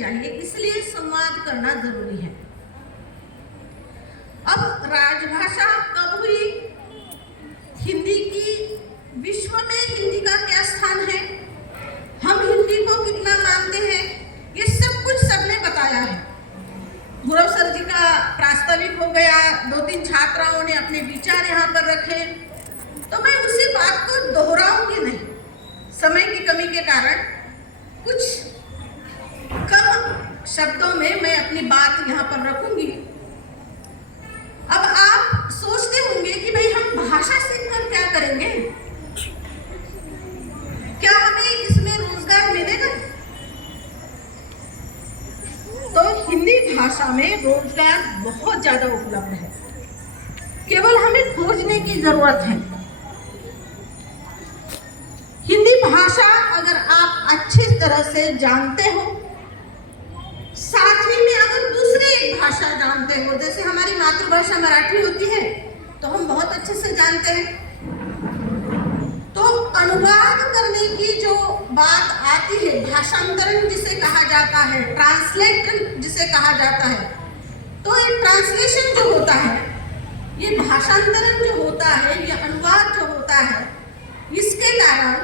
चाहिए, इसलिए संवाद करना जरूरी है। अब राजभाषा कब हुई, हिंदी की विश्व में हिंदी का क्या स्थान है, हम हिंदी को कितना मानते हैं, ये सब कुछ सबने बताया है। गुरव सर जी का प्रास्ताविक हो गया, 2-3 छात्राओं ने अपने विचार यहाँ पर रखे, तो मैं उसी बात को दोहराऊंगी नहीं, समय की कमी के कारण कुछ कम शब्दों में मैं अपनी बात यहाँ पर रखूंगी। अब आप सोचते होंगे कि भाई हम भाषा सीखकर क्या करेंगे, क्या हमें इसमें रोजगार मिलेगा? तो हिंदी भाषा में रोजगार बहुत ज्यादा उपलब्ध है, केवल हमें खोजने की जरूरत है। हिंदी भाषा अगर आप अच्छी तरह से जानते हो, साथ ही में अगर दूसरी एक भाषा जानते हो, जैसे हमारी मातृभाषा मराठी होती है तो हम बहुत अच्छे से जानते हैं, तो अनुवाद करने की जो बात आती है, भाषांतरण जिसे कहा जाता है, ट्रांसलेट जिसे कहा जाता है, तो ये ट्रांसलेशन जो होता है, ये भाषांतरण जो होता है, ये अनुवाद जो होता है, इसके कारण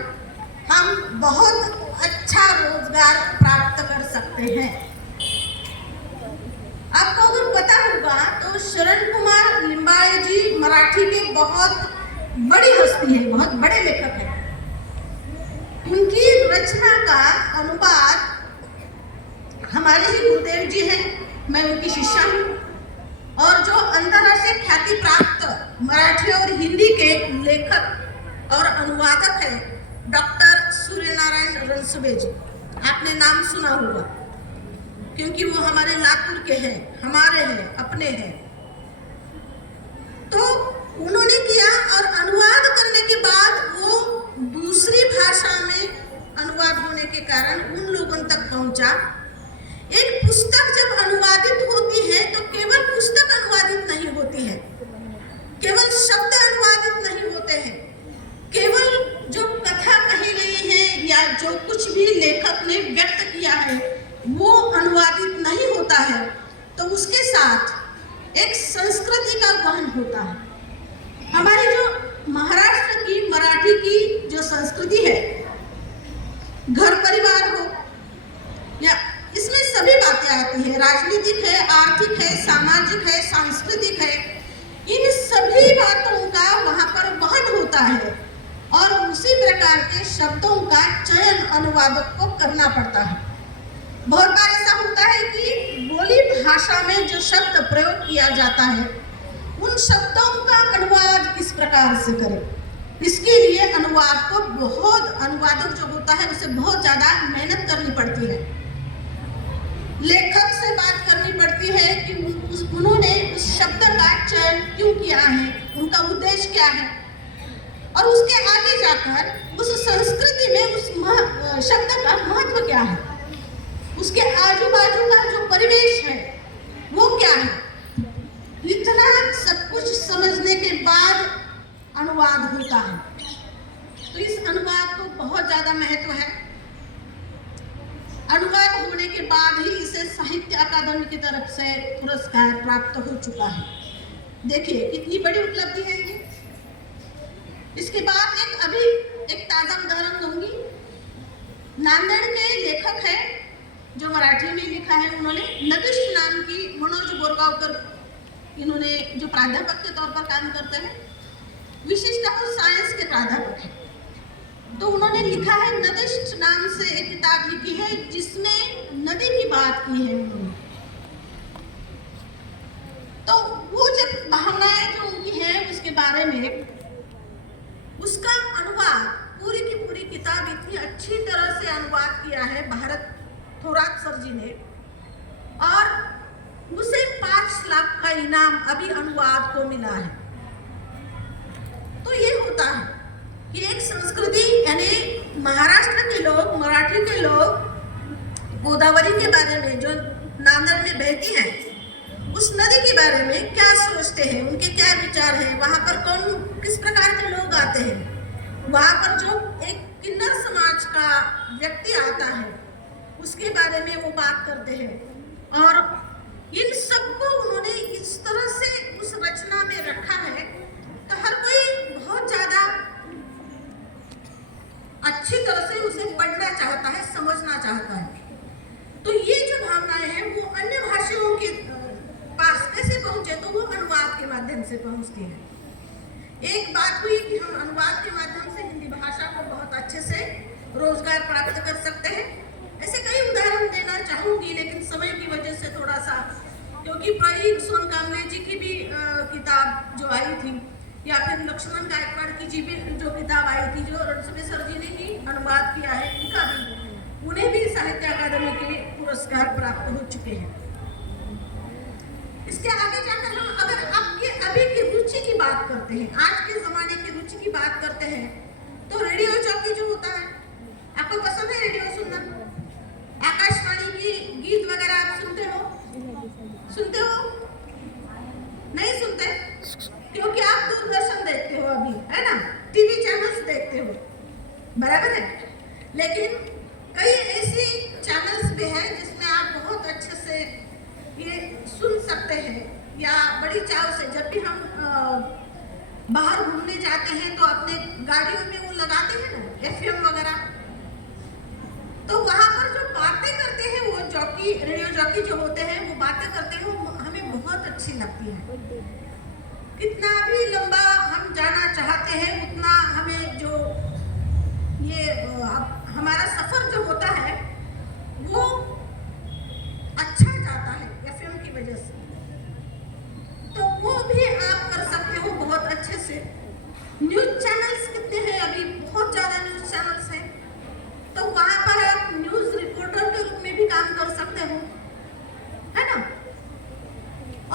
हम बहुत अच्छा रोजगार प्राप्त कर सकते हैं। आपको अगर पता होगा तो शरण कुमार लिंबाळे जी मराठी के बहुत बड़ी हस्ती है, बहुत बड़े लेखक हैं। उनकी रचना का अनुवाद हमारे ही गुरुदेव जी हैं, मैं उनकी शिष्या हूँ, और जो अंतर्राष्ट्रीय ख्याति प्राप्त मराठी और हिंदी के लेखक और अनुवादक हैं, डॉक्टर सूर्यनारायण रणसुभे जी, आपने नाम सुना होगा क्योंकि वो हमारे लातूर के हैं, हमारे हैं, अपने हैं। तो उन्होंने किया और अनुवाद करने के बाद वो दूसरी भाषा में अनुवाद होने के कारण उन लोगों तक पहुंचा। एक पुस्तक जब अनुवादित होती है तो केवल पुस्तक अनुवादित नहीं होती है, केवल शब्द अनुवादित नहीं होते हैं, केवल जो कथा कही गई है या जो कुछ भी लेखक ने व्यक्त किया है वो अनुवादित नहीं होता है, तो उसके साथ एक संस्कृति का वहन होता है। हमारी जो महाराष्ट्र की मराठी की जो संस्कृति है, घर परिवार हो या इसमें सभी बातें आती है, राजनीतिक है, आर्थिक है, सामाजिक है, सांस्कृतिक है, इन सभी बातों का वहाँ पर वहन होता है और उसी प्रकार के शब्दों का चयन अनुवादक को करना पड़ता है। बहुत बार ऐसा होता है कि बोली भाषा में जो शब्द प्रयोग किया जाता है, उन शब्दों का अनुवाद किस प्रकार से करें, इसके लिए अनुवाद को अनुवादक जो होता है उसे बहुत ज़्यादा मेहनत करनी पड़ती है, लेखक से बात करनी पड़ती है कि उन्होंने उस शब्द का चयन क्यों किया है, उनका उद्देश्य क्या है, और उसके आगे जाकर उस संस्कृति में उस शब्द का महत्व क्या है, उसके आजू बाजू का जो परिवेश है वो क्या है। इतना सब कुछ समझने के बाद अनुवाद होता है, तो इस अनुवाद को बहुत ज़्यादा महत्व है। अनुवाद होने के बाद ही इसे साहित्य अकादमी की तरफ से पुरस्कार प्राप्त हो चुका है। देखिए कितनी बड़ी उपलब्धि है ये। इसके बाद अभी एक ताज़ा उदाहरण दूंगी। नांदेड़ के लेखक है जो मराठी में लिखा है, उन्होंने नदिश नाम की, मनोज बोरगावकर इन्होंने जो प्राध्यापक के तौर पर काम करते हैं, विशेषतः साइंस के प्राध्यापक हैं, तो उन्होंने लिखा है, नदिश नाम से एक किताब लिखी है जिसमें नदी की बात की है उन्होंने। तो वो जब भावनाएं जो उनकी है उसके बारे में उसका अनुवाद, पूरी की पूरी किताब इतनी अच्छी तरह से अनुवाद किया है भारत थोरात सर जी ने, और उसे 5 लाख का इनाम अभी अनुवाद को मिला है। तो ये होता है कि एक संस्कृति, यानी महाराष्ट्र के लोग, मराठी के लोग गोदावरी के बारे में जो नांदेड़ में बहती है, उस नदी के बारे में क्या सोचते हैं, उनके क्या विचार हैं, वहाँ पर कौन किस प्रकार के लोग आते हैं, वहाँ पर जो एक किन्नर समाज का व्यक्ति आता है उसके बारे में वो बात करते हैं। और इन सबको उन्होंने इस तरह से उस रचना में रखा है तो हर कोई बहुत ज़्यादा अच्छी तरह से उसे पढ़ना चाहता है, समझना चाहता है। तो ये जो भावनाएं हैं वो अन्य भाषाओं के पास कैसे पहुंचे, तो वो अनुवाद के माध्यम से पहुंचती है। एक बात हुई कि हम अनुवाद के माध्यम से हिंदी भाषा को बहुत अच्छे से रोजगार प्राप्त कर सकते हैं। ऐसे कई उदाहरण देना चाहूंगी, लेकिन समय की वजह से थोड़ा सा, क्योंकि प्रईग सोनकामले जी की भी किताब जो आई थी, या फिर लक्ष्मण गायकवाड़ की जी भी जो किताब आई थी, जो रणसबे सर जी ने ही अनुवाद किया है, उनका भी, उन्हें भी साहित्य अकादमी के पुरस्कार प्राप्त हो चुके हैं। इसके आगे जाकर हम अगर आपके अभी की रुचि की बात करते हैं, आज के जमाने की रुचि की बात करते हैं, तो रेडियो जॉकी जो होता है, आपको पसंद है रेडियो सुनना? आकाशवाणी की गीत वगैरह आप सुनते हो? नहीं सुनते? क्योंकि आप दूरदर्शन देखते हो अभी, है ना, टीवी चैनल्स देखते हो, बराबर है। लेकिन कई ऐसी चैनल्स भी हैं जिसमें आप बहुत अच्छे से ये सुन सकते हैं, या बड़ी चाव से जब भी हम बाहर घूमने जाते हैं तो अपने गाड़ियों में वो लगाते हैं ना एफएम वगैरह, तो वहाँ पर जो बातें करते हैं वो जॉकी, रेडियो जॉकी जो होते हैं, वो बातें करते हैं, वो हमें बहुत अच्छी लगती है। कितना भी लंबा हम जाना चाहते हैं, उतना हमें जो ये हमारा सफर जो होता है वो अच्छा जाता है एफएम की वजह से। तो वो भी आप कर सकते हो बहुत अच्छे से। न्यूज चैनल्स कितने हैं, अभी बहुत ज्यादा न्यूज चैनल्स हैं, तो वहां पर आप न्यूज रिपोर्टर के रूप में भी काम कर सकते हो, है ना।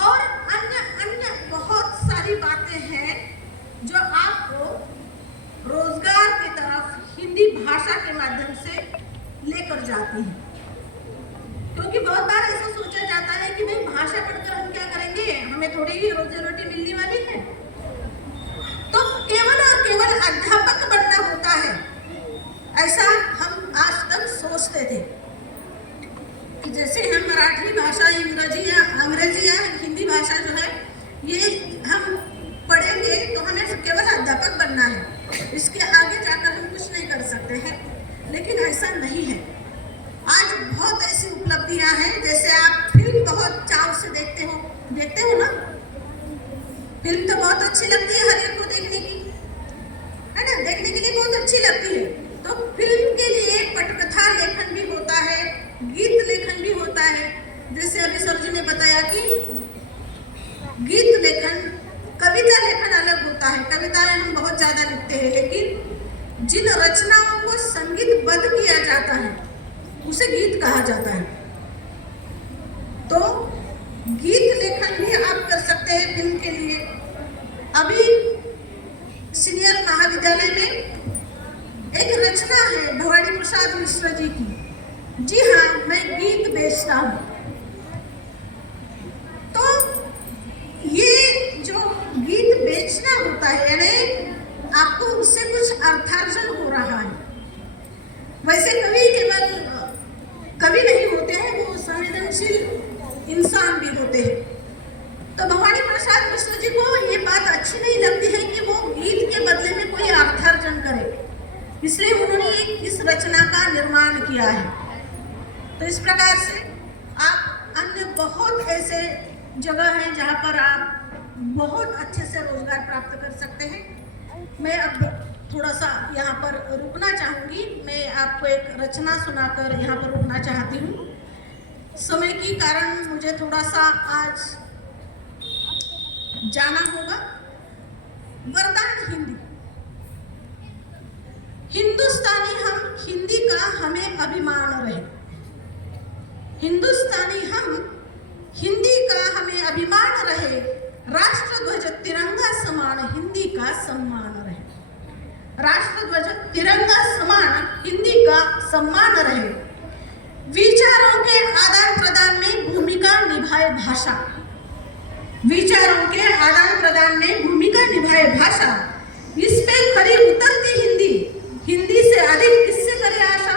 और अन्य अन्य बहुत सारी बातें हैं जो आपको रोजगार की तरफ हिंदी भाषा के माध्यम से लेकर जाती है। क्योंकि बहुत बार ऐसा सोचा जाता है कि भाई भाषा पढ़कर हम क्या करेंगे, हमें थोड़ी ही रोजी रोटी मिलने वाली है, तो केवल और केवल अध्यापक बनना होता है, ऐसा हम आज तक सोचते थे। कि जैसे हम मराठी भाषा, अंग्रेजी या हिंदी भाषा जो है ये हम पढ़ेंगे तो हमें केवल अध्यापक बनना है, इसके आगे जाकर हम कुछ नहीं कर सकते हैं। लेकिन ऐसा नहीं है। आज बहुत ऐसी उपलब्धियां हैं, जैसे आप फिल्म बहुत चाव से देखते हो ना, फिल्म तो बहुत अच्छी लगती है हर एक को देखने की, है ना, देखने के लिए बहुत अच्छी लगती है। तो फिल्म के लिए पटकथा लेखन भी होता है, गीत लेखन भी होता है। जैसे अभी सर जी ने बताया कि गीत लेखन, कविता लेखन अलग होता है। कविताएं हम बहुत ज्यादा लिखते हैं, लेकिन जिन रचनाओं को संगीतबद्ध किया जाता है उसे गीत कहा जाता है। तो गीत लेखन भी आप कर सकते हैं फिल्म के लिए। अभी सीनियर महाविद्यालय में एक रचना है भवानी प्रसाद मिश्र जी की, जी हाँ, मैं गीत बेचता हूँ। तो ये जो गीत बेचना होता है, यानी आपको उससे कुछ अर्थार्जन हो रहा है। वैसे कवि केवल कवि नहीं होते हैं, वो संवेदनशील इंसान भी होते हैं। तो भवानी प्रसाद मिश्र जी को ये बात अच्छी नहीं लगती है कि वो गीत के बदले में कोई अर्थार्जन करे, इसलिए उन्होंने इस रचना का निर्माण किया है। तो इस प्रकार से आप अन्य बहुत ऐसे जगह हैं जहाँ पर आप बहुत अच्छे से रोजगार प्राप्त कर सकते हैं। मैं अब थोड़ा सा यहाँ पर रुकना चाहूँगी। मैं आपको एक रचना सुनाकर यहाँ पर रुकना चाहती हूँ। समय के कारण मुझे थोड़ा सा आज जाना होगा। वरदान हिंदी। हिंदुस्तानी हम, हिंदी का हमें अभिमान रहे। हिंदुस्तानी हम, हिंदी का हमें अभिमान रहे। राष्ट्रध्वज तिरंगा समान, हिंदी का सम्मान रहे। राष्ट्रध्वज तिरंगा समान, हिंदी का सम्मान रहे। विचारों के आदान प्रदान में भूमिका निभाए भाषा। विचारों के आदान प्रदान में भूमिका निभाए भाषा। इस पे खरी उतरती हिंदी, हिंदी से अधिक किससे करे आशा।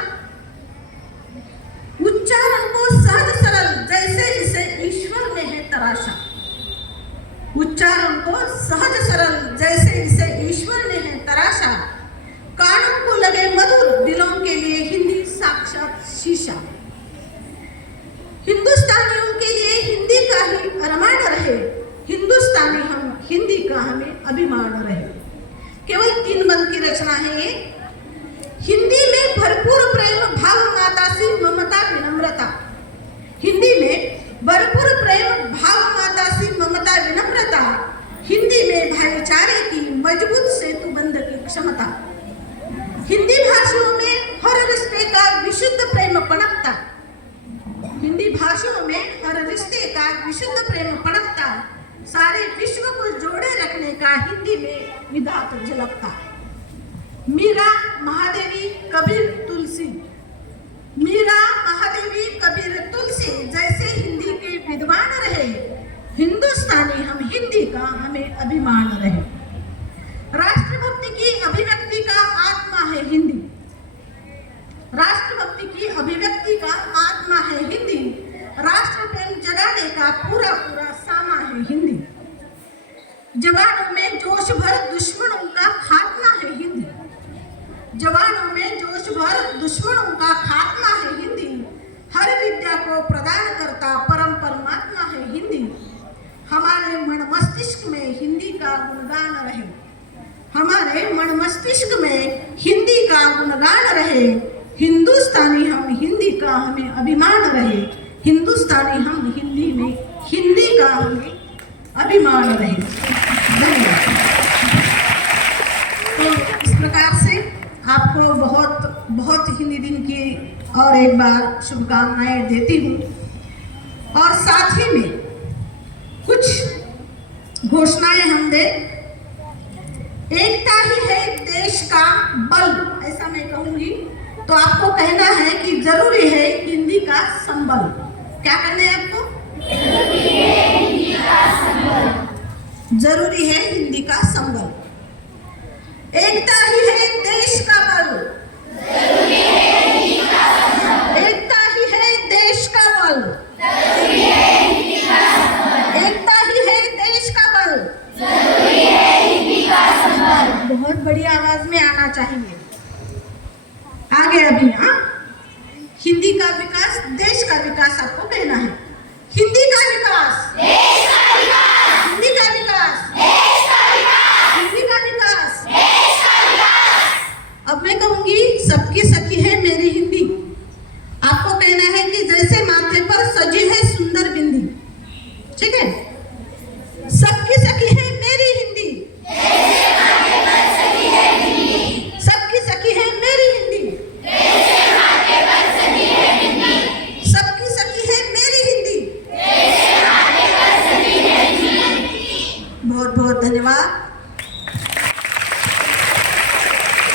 विशुद्ध प्रेम पड़कता, सारे विश्व को जोड़े रखने का हिंदी में विधात झलकता। मीरा, महादेवी, कबीर, तुलसी। मीरा, महादेवी, कबीर, तुलसी जैसे हिंदी के विद्वान रहे, हिंदुस्तानी हम हिंदी का हमें अभिमान रहे। राष्ट्रभक्ति की अभिव्यक्ति का आत्मा है हिंदी। राष्ट्रभक्ति की अभिव्यक्ति का आत्मा है हिंदी। राष्ट्र प्रेम जगाने का पूरा पूरा सामा है हिंदी। जवानों में जोश भर दुश्मनों का खात्मा है हिंदी। जवानों में जोश भर दुश्मनों का खात्मा है हिंदी। हर विद्या को प्रदान करता परम परमात्मा है हिंदी। हमारे मन मस्तिष्क में हिंदी का गुणगान रहे। हमारे मन मस्तिष्क में हिंदी का गुणगान रहे। हिंदुस्तानी हम हिंदी का हमें अभिमान रहे। हिंदुस्तानी हम हिंदी में हिंदी का हमें अभिमान रहे। धन्यवाद। तो इस प्रकार से आपको बहुत बहुत हिंदी दिन की और एक बार शुभकामनाएं देती हूँ। और साथ ही में कुछ घोषणाएं हम दें। एकता ही है देश का बल, ऐसा मैं कहूँगी। तो आपको कहना है कि जरूरी है हिंदी का संबल। क्या करना है आपको? जरूरी है हिंदी का संबल। एकता ही है देश का बल। एकता ही है देश का बल। एकता ही है देश का बल। बहुत बड़ी आवाज में आना चाहिए। आगे अभी हिंदी का विकास, देश का विकास आपको कहना है। हिंदी का विकास, देश का विकास। हिंदी का विकास, देश का विकास। हिंदी का विकास, देश का विकास। अब मैं कहूंगी सबकी सखी है मेरी हिंदी। आपको कहना है कि जैसे माथे पर सजी है सुंदर बिंदी। ठीक है? सबकी सखी है मेरी हिंदी। सबकी सखी है मेरी हिंदी। सबकी सखी है मेरी हिंदी। बहुत बहुत धन्यवाद।